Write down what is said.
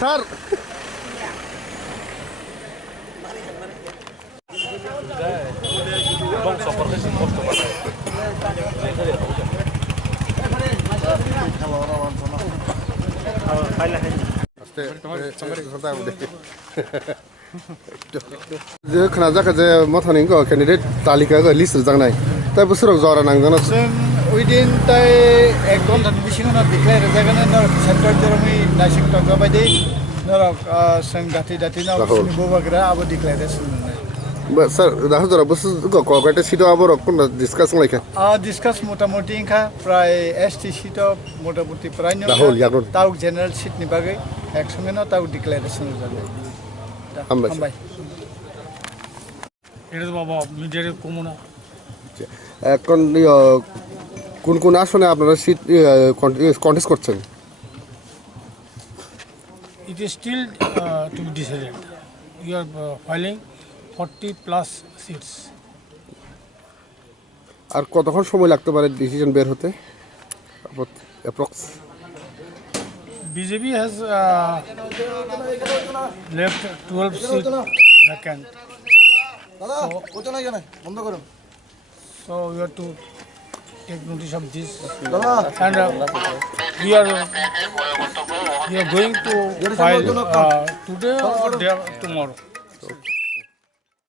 Sir. जे खोनाजाखो जे मथानि candidate तालिका list जानाय दा बोसोराव जरा नांगोन जों उइदिन ताइ 1 घन्टानि बिसिङाव डिक्लेयार जागोन सेन्ट्रेल जेरमै नासिक तंगाबायदि नरक जों दाथि दाथिनाव बबाग्रा आबो डिक्लेरेशन सर दाहो जरा बस कयटा सीट आबो कोन डिस्कस लायखा डिस्कस मोटामोटी इनखा प्राय एसटी सीट मोटामोटी प्राय ताउ जनरल सीट नि बागै एक्समेनो ताउ डिक्लेरेशन जाबाय हामबाय এটা তো বাবা মিডিয়ার কমনা এখন কোন কোন আসনে আপনারা সিট কন্টেস্ট করছেন it is still to be decided we are filing 40 plus seats আর কতক্ষণ সময় লাগতে পারে ডিসিশন বের হতে approx BJP has left 12 seats vacant so we have to take notice of this and we are going to file today or tomorrow